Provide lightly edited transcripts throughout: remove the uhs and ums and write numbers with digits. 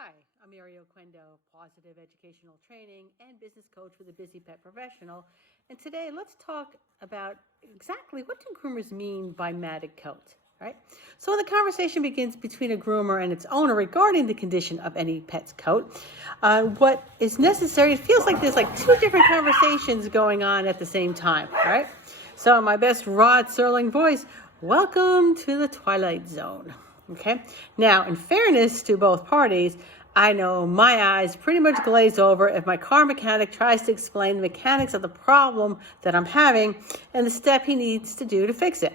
Hi, I'm Ariel Quendo, positive educational training and business coach with a busy pet professional. And today let's talk about exactly what do groomers mean by matted coat, right? So the conversation begins between a groomer and its owner regarding the condition of any pet's coat. What is necessary, it feels like there's like two different conversations going on at the same time, all right? So in my best Rod Serling voice, welcome to the Twilight Zone. Okay. Now, in fairness to both parties, I know my eyes pretty much glaze over if my car mechanic tries to explain the mechanics of the problem that I'm having and the step he needs to do to fix it.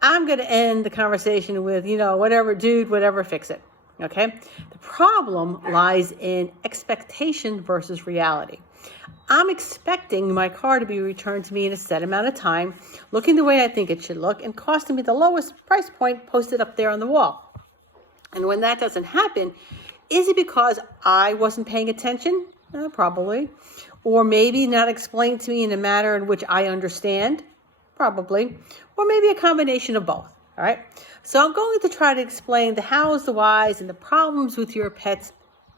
I'm going to end the conversation with, whatever, dude, whatever, fix it. Okay. The problem lies in expectation versus reality. I'm expecting my car to be returned to me in a set amount of time, looking the way I think it should look, and costing me the lowest price point posted up there on the wall. And when that doesn't happen, is it because I wasn't paying attention? Probably. Or maybe not explained to me in a manner in which I understand? Probably. Or maybe a combination of both. All right. So I'm going to try to explain the hows, the whys, and the problems with your pet's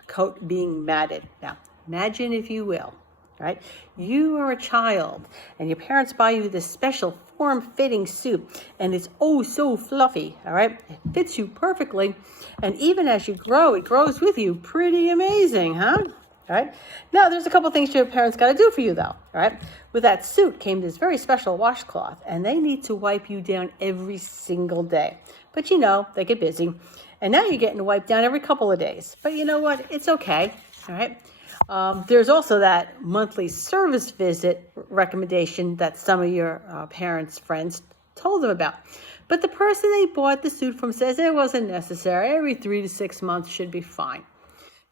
coat being matted. Now, imagine, if you will, right? You are a child and your parents buy you this special form-fitting suit and it's oh so fluffy, all right? It fits you perfectly, and even as you grow, it grows with you. Pretty amazing, huh? All right? Now, there's a couple things your parents got to do for you, though, all right? With that suit came this very special washcloth, and they need to wipe you down every single day. But they get busy, and now you're getting wiped down every couple of days. But you know what? It's okay, all right? There's also that monthly service visit recommendation that some of your parents' friends told them about. But the person they bought the suit from says it wasn't necessary. Every 3 to 6 months should be fine.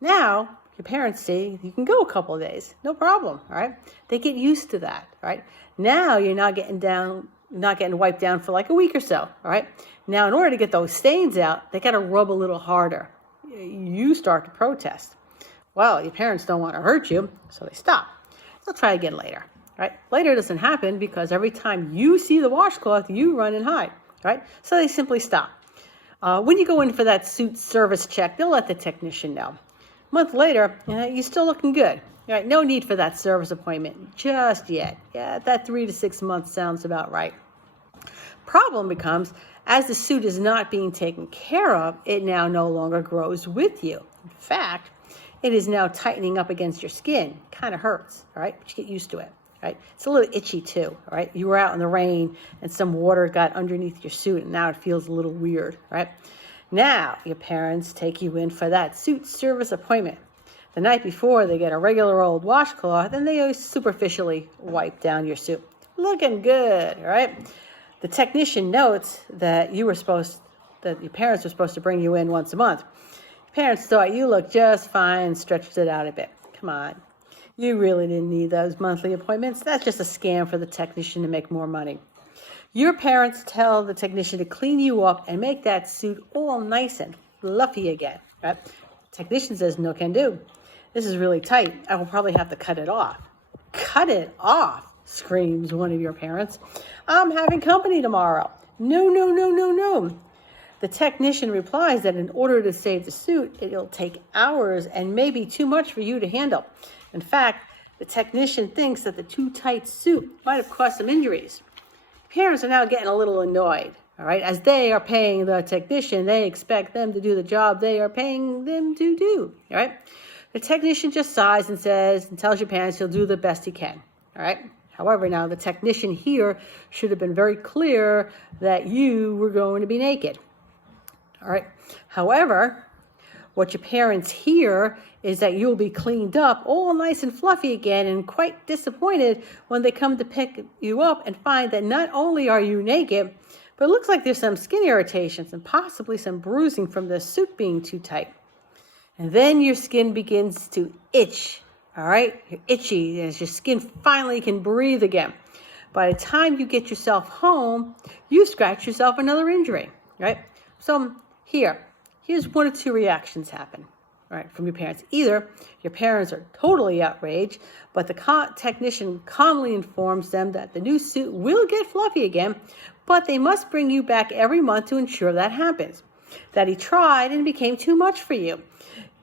Now, your parents say you can go a couple of days. No problem, all right? They get used to that, right? Now you're not getting wiped down for like a week or so, all right? Now, in order to get those stains out, they got to rub a little harder. You start to protest. Well, your parents don't want to hurt you, so they stop. They'll try again later, right? Later doesn't happen because every time you see the washcloth, you run and hide, right? So they simply stop. When you go in for that suit service check, they'll let the technician know. A month later, you're still looking good. Right? No need for that service appointment just yet. Yeah, that 3 to 6 months sounds about right. Problem becomes, as the suit is not being taken care of, it now no longer grows with you. In fact, it is now tightening up against your skin. Kind of hurts, all right? But you get used to it, right? It's a little itchy too, all right? You were out in the rain and some water got underneath your suit and now it feels a little weird, right? Now your parents take you in for that suit service appointment. The night before, they get a regular old washcloth and they superficially wipe down your suit. Looking good, all right? The technician notes that your parents were supposed to bring you in once a month. Parents thought you looked just fine and stretched it out a bit. Come on. You really didn't need those monthly appointments. That's just a scam for the technician to make more money. Your parents tell the technician to clean you up and make that suit all nice and fluffy again. Right? The technician says, no can do. This is really tight. I will probably have to cut it off. Cut it off, screams one of your parents. I'm having company tomorrow. No. The technician replies that in order to save the suit, it'll take hours and maybe too much for you to handle. In fact, the technician thinks that the too tight suit might have caused some injuries. Parents are now getting a little annoyed, all right? As they are paying the technician, they expect them to do the job they are paying them to do, all right? The technician just sighs and tells your parents he'll do the best he can, all right? However, now the technician here should have been very clear that you were going to be naked. All right. However, what your parents hear is that you'll be cleaned up all nice and fluffy again and quite disappointed when they come to pick you up and find that not only are you naked, but it looks like there's some skin irritations and possibly some bruising from the suit being too tight. And then your skin begins to itch. All right. You're itchy as your skin finally can breathe again. By the time you get yourself home, you scratch yourself another injury. Right. So here's one or two reactions happen, right, from your parents. Either your parents are totally outraged, but the technician calmly informs them that the new suit will get fluffy again, but they must bring you back every month to ensure that happens. That he tried and it became too much for you.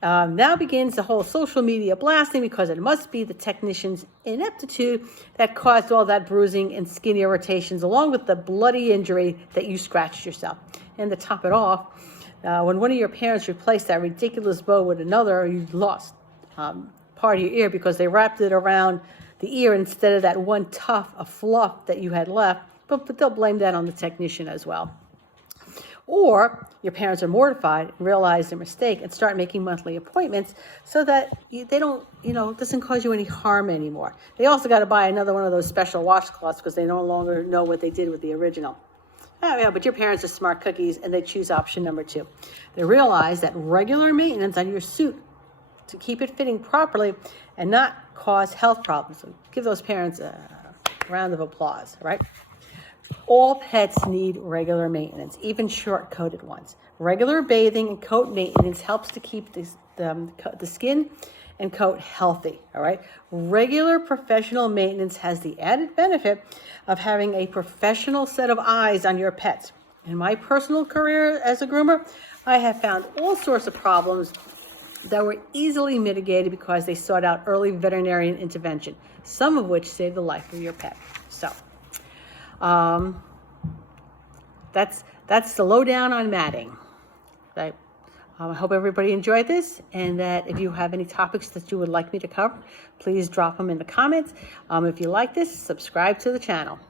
Now begins the whole social media blasting because it must be the technician's ineptitude that caused all that bruising and skin irritations, along with the bloody injury that you scratched yourself. And to top it off, when one of your parents replaced that ridiculous bow with another, you lost part of your ear because they wrapped it around the ear instead of that one tuft of fluff that you had left. But they'll blame that on the technician as well. Or your parents are mortified and realize their mistake and start making monthly appointments so that they don't, it doesn't cause you any harm anymore. They also got to buy another one of those special washcloths because they no longer know what they did with the original. Oh, yeah, but your parents are smart cookies and they choose option number 2. They realize that regular maintenance on your suit to keep it fitting properly and not cause health problems. So give those parents a round of applause, right? All pets need regular maintenance, even short-coated ones. Regular bathing and coat maintenance helps to keep the skin and coat healthy, all right? Regular professional maintenance has the added benefit of having a professional set of eyes on your pets. In my personal career as a groomer, I have found all sorts of problems that were easily mitigated because they sought out early veterinarian intervention, some of which saved the life of your pet. So, that's the lowdown on matting. Right? I hope everybody enjoyed this, and that if you have any topics that you would like me to cover, please drop them in the comments. If you like this, subscribe to the channel.